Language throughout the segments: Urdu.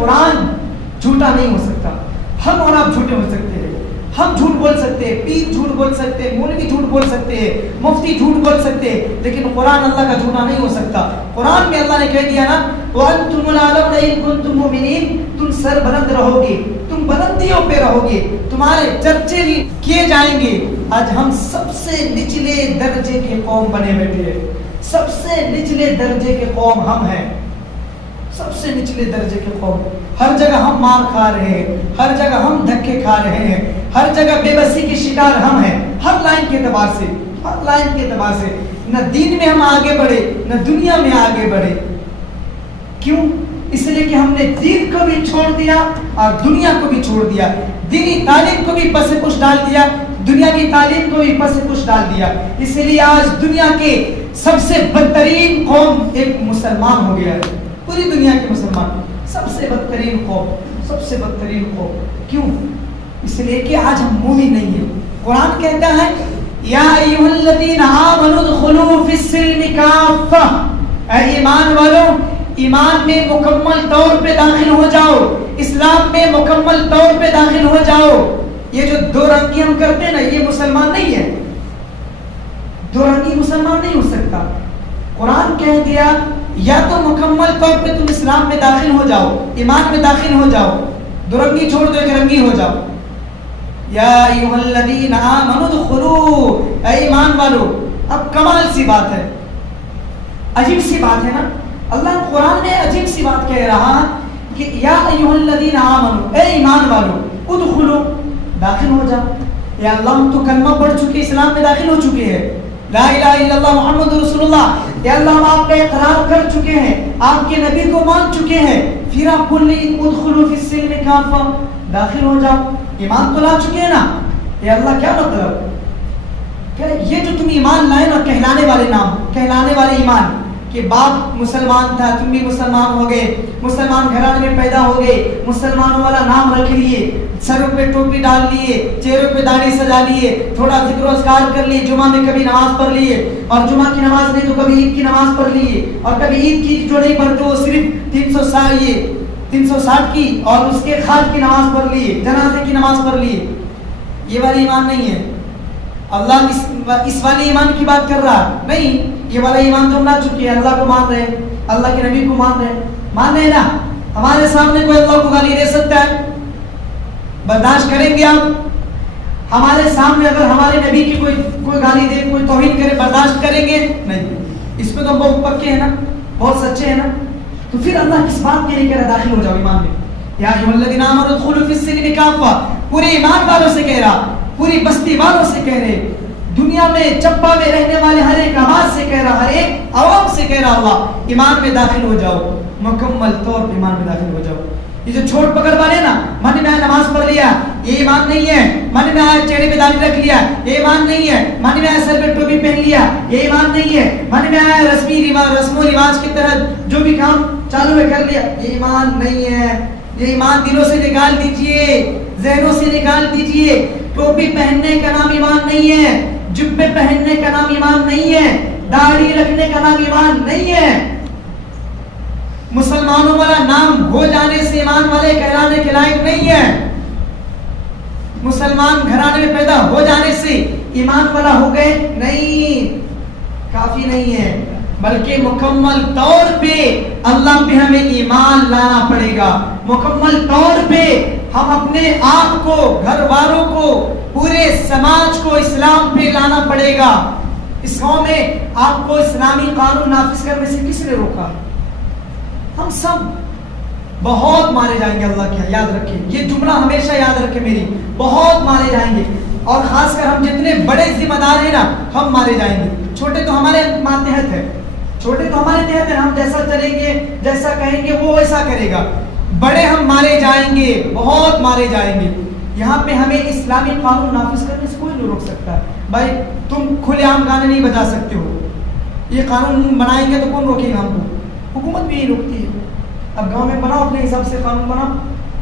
قرآن جھوٹا نہیں ہو سکتا. ہم اور آپ جھوٹے ہو سکتے ہیں, ہم جھوٹ بول سکتے ہیں, پیر جھوٹ بول سکتے ہیں, مولوی جھوٹ بول سکتے ہیں, مفتی جھوٹ بول سکتے ہیں, لیکن قرآن اللہ کا جھوٹا نہیں ہو سکتا. قرآن میں اللہ نے کہہ دیا نا وَأَنْتُمُ الْأَعْلَوْنَ إِن كُنتُم مُؤْمِنِينَ, تم سر بلند رہو گے, تم بلندیوں پہ رہو گے, تمہارے چرچے بھی کیے جائیں گے. آج ہم سب سے نچلے درجے کے قوم بنے بیٹھے ہیں, سب سے نچلے درجے کے قوم ہم ہیں, سب سے نچلے درجے کے قوم. ہر جگہ ہم مار کھا رہے ہیں, ہر جگہ ہم دھکے کھا رہے ہیں, ہر جگہ بے بسی کے شکار ہم ہیں, ہر لائن کے اعتبار سے, ہر لائن کے اعتبار سے. نہ دین میں ہم آگے بڑھے, نہ دنیا میں آگے بڑھے. کیوں؟ اس لیے کہ ہم نے دین کو بھی چھوڑ دیا اور دنیا کو بھی چھوڑ دیا, دینی تعلیم کو بھی پس پش ڈال دیا, دنیاوی تعلیم کو بھی پس پش ڈال دیا. اس لیے آج دنیا کے سب سے بدترین قوم ایک مسلمان ہو گیا ہے. پوری دنیا کے مسلمان سب سے بدترین قوم, سب سے بدترین قوم. کیوں؟ اس لیے کہ آج ہم مومن نہیں ہیں. قرآن کہتا ہے یا ایھا الذین آمنوا ادخلوا فی السلم کافہ, اے ایمان والو ایمان میں مکمل طور پہ داخل ہو جاؤ, اسلام میں مکمل طور پہ داخل ہو جاؤ. یہ جو دو رنگی ہم کرتے ہیں نا, یہ مسلمان نہیں ہے, دو رنگی مسلمان نہیں ہو سکتا. قرآن کہہ دیا یا تو مکمل طور پہ تم اسلام میں داخل ہو جاؤ, ایمان میں داخل ہو جاؤ, دو رنگی چھوڑ دو ایک رنگی ہو جاؤ. یا ایھا الذین آمنوا ادخلوا, اے ایمان والو. اب کمال سی بات ہے, عجیب سی بات ہے نا. اللہ قرآن میں عجیب سی بات کہہ رہا کہ یا ایھا الذین آمنوا, اے ایمان والو, ادخلوا, داخل ہو جاؤ. یا اللہ ہم تو کلمہ پڑھ چکے, اسلام میں داخل ہو چکے ہیں, لا الہ الا اللہ محمد رسول اللہ. یا اللہ ہم آپ کا اقرار کر چکے ہیں, آپ کے نبی کو مان چکے ہیں, پھر آپ بول رہے ہیں ادخلوا فی السلم کافہ, داخل ہو جاؤ. ایمان تو لا چکے ہیں نا. یا اللہ کیا مطلب کہ یہ جو تم ایمان لائے نا, کہلانے والے نام, کہلانے والے ایمان, کہ باپ مسلمان تھا تم بھی مسلمان ہو گئے, مسلمان گھرانے میں پیدا ہو گئے, مسلمانوں والا نام رکھ لیے, سروں پہ ٹوپی ڈال لیے, چہروں پہ داڑھی سجا لیے, تھوڑا ذکر و اذکار کر لیے, جمعہ میں کبھی نماز پڑھ لیے, اور جمعہ کی نماز نہیں تو کبھی عید کی نماز پڑھ لیے, اور کبھی عید کی جو نہیں پڑھتے وہ صرف 360 کی اور اس کے خارج کی نماز پڑھ لیے, جنازے کی نماز پڑھ لیے. یہ والا ایمان نہیں ہے. اللہ اس والے ایمان کی بات کر رہا نہیں. یہ والا ایمان تو ہم لا چکے ہیں, اللہ کو مان رہے ہیں, اللہ کے نبی کو مان رہے ہیں نا. ہمارے سامنے کوئی اللہ کو گالی دے سکتا ہے, برداشت کریں گے آپ؟ ہمارے سامنے اگر ہمارے نبی کی کوئی گالی دے, کوئی توہین کرے, برداشت کریں گے؟ نہیں. اس پہ تو بہت پکے ہیں نا, بہت سچے ہیں نا. تو پھر اللہ کس بات کے لیے کہہ رہا داخل ہو جاؤ ایمان میں. یا ایھا الذین آمنوا ادخلوا فی السلم کافہ, پورے ایمان والوں سے کہہ رہا, پوری بستی والوں سے کہہ رہے, دنیا میں چپا میں رہنے والے ہر ایک آواز سے کہہ رہا, ہر ایک عوام سے کہہ رہا اللہ ایمان میں داخل ہو جاؤ, مکمل طور پر ایمان میں داخل ہو جاؤ. یہ جو چھوڑ پکڑ والے نا, من میں آیا نماز پڑھ لیا, یہ ایمان نہیں ہے. من میں آیا چہرے پہ داڑھی رکھ لیا, یہ ایمان نہیں ہے. من میں آیا سر پہ ٹوپی پہن لیا, یہ ایمان نہیں ہے. من میں آیا رسم و رواج کی طرح جو بھی کام چالو ہے کر لیا, یہ ایمان نہیں ہے. یہ ایمان دلوں سے نکال دیجئے, ذہنوں سے نکال دیجئے. ٹوپی پہننے کا نام ایمان نہیں ہے, جبے پہننے کا نام ایمان نہیں ہے, داڑھی رکھنے کا نام ایمان نہیں ہے. مسلمانوں والا نام ہو جانے سے ایمان والے کہلانے کے لائق نہیں ہے. مسلمان گھرانے میں پیدا ہو جانے سے ایمان والا ہو گئے نہیں, کافی نہیں ہے. بلکہ مکمل طور پہ اللہ پہ ہمیں ایمان لانا پڑے گا. مکمل طور پہ ہم اپنے آپ کو, گھر والوں کو, پورے سماج کو اسلام پہ لانا پڑے گا. اس قوم میں آپ کو اسلامی قانون نافذ کرنے سے کس نے روکا؟ ہم سب بہت مارے جائیں گے. اللہ کیا یاد رکھیں, یہ جملہ ہمیشہ یاد رکھیں میری, بہت مارے جائیں گے. اور خاص کر ہم جتنے بڑے ذمہ دار ہیں نا, ہم مارے جائیں گے. چھوٹے تو ہمارے ماتحت ہے, چھوٹے تو ہمارے تحت ہیں, ہم جیسا چلیں گے, جیسا کہیں گے وہ ویسا کرے گا. بڑے ہم مارے جائیں گے, بہت مارے جائیں گے. یہاں پہ ہمیں اسلامی قانون نافذ کرنے سے کوئی نہیں روک سکتا. بھائی تم کھلے عام گانے نہیں بجا سکتے ہو, یہ قانون بنائیں گے تو کون روکے گا ہم کو؟ حکومت بھی یہی روکتی ہے. اب گاؤں میں بناؤ, اپنے حساب سے قانون بناؤ.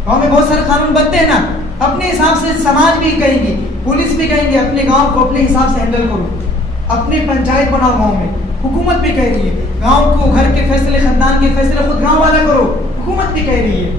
گاؤں میں بہت سارے قانون بنتے ہیں نا, اپنے حساب سے سماج بھی کہیں گے, پولیس بھی کہیں گے اپنے گاؤں کو اپنے حساب سے ہینڈل کرو. اپنی پنچایت بناؤ گاؤں میں, حکومت بھی کہہ رہی ہے گاؤں کو گھر کے فیصلے, خاندان کے فیصلے خود گاؤں والا کرو, حکومت بھی کہہ رہی ہے.